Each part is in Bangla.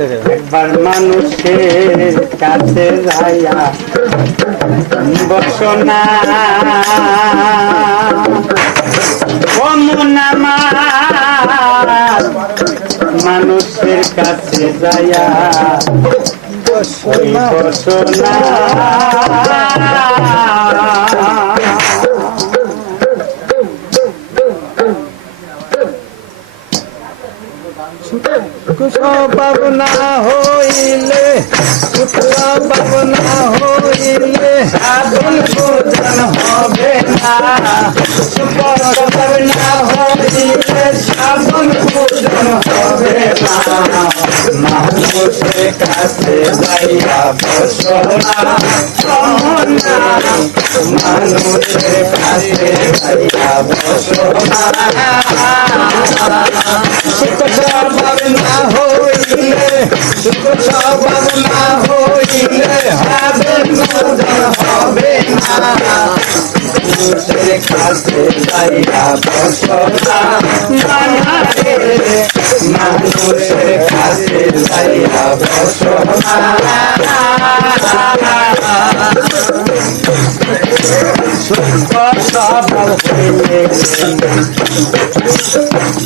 একবার মানুষের কাছে যাইয়া বসনা ও মন আমার, মানুষের কাছে যাইয়া বসনা পাবনা হইলে পাবনা হইলে সাধন ভোজন হবে না, পাবনা হইলে সাধন ভোজন হবে না। মানুষের কাছে যাইয়া বসনা কমনা, মানুষের কাছে যাইয়া বসনা পাবনা হইলে পাবনা হইলে সাধন ভোজন হবে না। মানুষের কাছে যাইয়া বসনা মানারে, মানুষের কাছে যাইয়া বসনা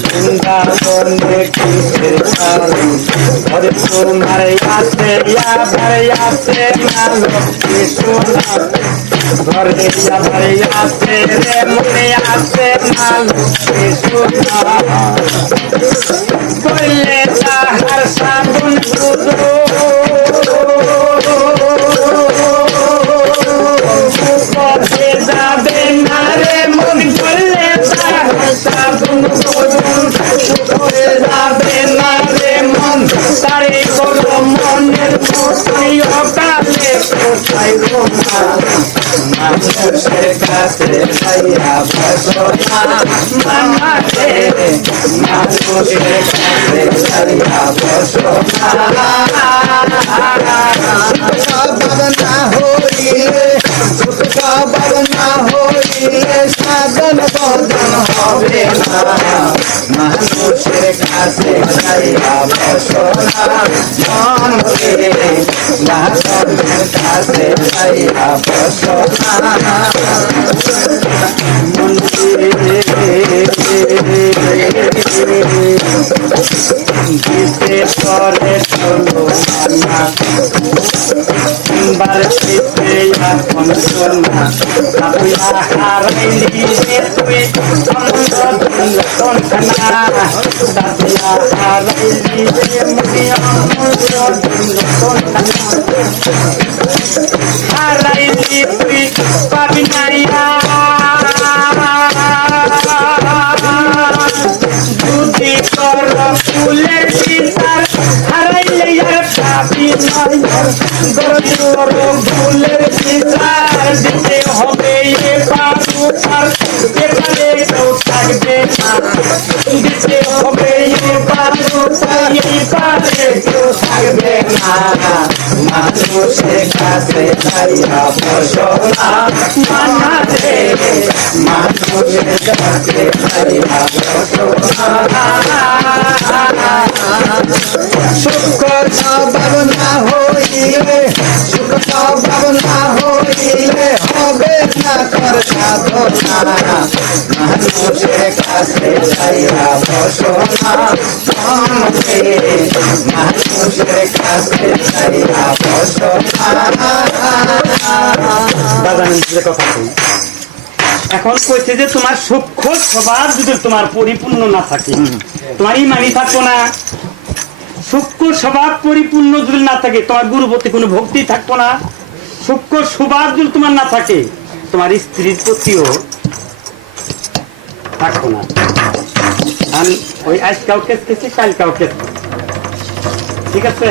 বৃন্দাবনে কিসের কারণ, ঘরে তোমার আছে মালকে সোনা, ঘরে আছে রে মনে আছে মালকে সোনা, করলে তাহার সাবন গুরু পথে যাবে না রে মন, করলে তাহার সাবন গুরু পথে যাবে না রে মন, তারে কোনো মনের মতই অকালে কোথায় রোমা। মানুষের কাছে যাইয়া বসনা মানাতে, মানুষের কাছে যাইয়া বসনা পাবনা হইলে পাবনা হইলে সাধন ভোজন হবে না। মানুষের কাছে যাইয়া বসনা মনকে, মানুষের কাছে যাইয়া বসনা দিতে পরে চলো মানা, বাড়িতে এখন সোনা, তুই হারাইলি রে তুই অমূল্যখানা, দাদিয়া হারাইলি রে মুনি অমূল্যখানা, হারাইলি তুই পাবি নাইয়া যদি কর ফুলের চিতার, হারাইলে আর পাবি নাইয়া গরুর ফুলের চিতার, দিতে হবে এবার উপর, এবারে কেউ থাকবে না, দিতে হবে এবার উপর, এবারে কেউ থাকবে না। মানুষের কাছে যাইয়া বসনা মানাতে, মানুষের কাছে যাইয়া বসনা সুখ পাবনা হইলে পাবনা হইলে হবে না কর সাধনা। মানুষের কাছে যাইয়া বসনা মনকে, মানুষের কাছে যাইয়া বসনা। এখন কইছে যে তোমার সূক্ষ্ম স্বভাব যদি তোমার পরিপূর্ণ না থাকে, তোমার ইমানই থাকতো না। সূক্ষ্ম স্বভাব পরিপূর্ণ যদি না থাকে, তোমার গুরুর প্রতি কোনো ভক্তি থাকতো না। সূক্ষ্ম স্বভাব যদি তোমার না থাকে, তোমার স্ত্রীর প্রতিও থাকতো না। আমি ওই আজকাল কেসছি কালকাও কেস, ঠিক আছে।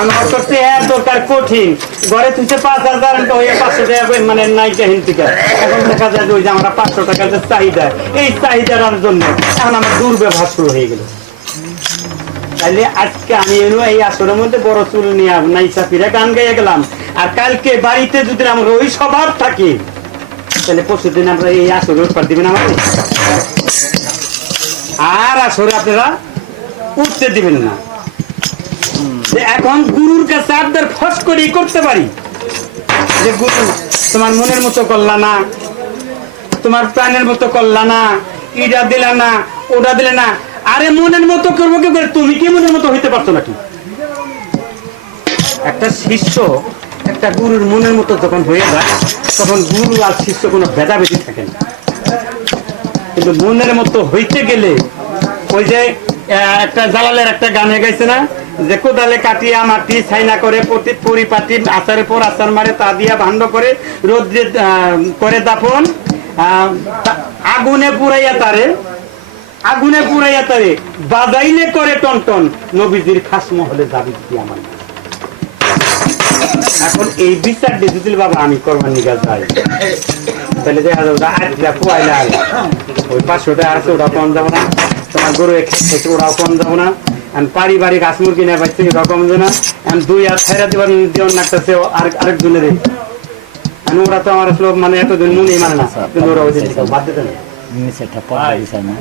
আমার করতে এর দরকার কঠিন, ঘরে তুইছে 5,000 হয়ে 500 টাকা মানে নাইকাহীন থেকে, এখন দেখা যায় যে ওই যে আমরা 500 টাকার যে চাহিদা, এই চাহিদার জন্য এখন আমার দুর্ব্যবহার শুরু হয়ে গেল। তাইলে আজকে আমি এই আসরের মধ্যে বড় চুল নিয়ে নাইসা ফিরে গান গাইয়ে গেলাম, আর কালকে বাড়িতে যদি আমরা ওই স্বভাব থাকি, তাহলে পরশু দিন আমরা এই আসরে উৎপাদ দিবেন আমাকে, আর আসরে আপনারা উঠতে দিবেন না। যে এখন গুরুর কাছে আবদার ফস করে করতে পারি যে গুরু তোমার মনের মতো করলা না, তোমার প্রাণের মতো করলা না, ইটা দিলা না, ওটা দিলে না। আরে মনের মতো করবো কি করে? তুমি কি মনের মতো হইতে পারতো নাকি? একটা শিষ্য একটা গুরুর মনের মতো যখন হয়ে যায় তখন গুরু আর শিষ্য কোনো ভেদাভেদি থাকে না। কিন্তু মনের মতো হইতে গেলে ওই যে একটা জালালের একটা গানে গাইছে না, যে কোদালে কাটিয়া মাটি ছাইনা করে পরিপাটি আচারের পর আচার মারে তা দিয়া ভাণ্ড করে রোদ্রে করে দাফন, আগুনে পুরাইয়া তারে বাজাইলে করে টনটন, নবীজির খাস মহলে যাবি কি আমার। এখন এই বিচার ডিজিটাল বাবা আমি করবার নিগা যাই, তাহলে দেখা যাবে আজটা পুয়াইলে আর ওই 500 টাকা আছে ওটা কম যাবো না, তোমার গরু খেতে ওরাও কম যাবো না, পারিবারিক হাঁস মুরগি নেওয়া পাইছে ওটাও কম যাবে না, 2 হাত ছাইরা দিবার দেওয়ার নাকতেছে আরেকজনের। ওরা তো আমার আসলে মানে এতদিন মনে মানে না, কিন্তু ওরা ওই বাদ দিতে না।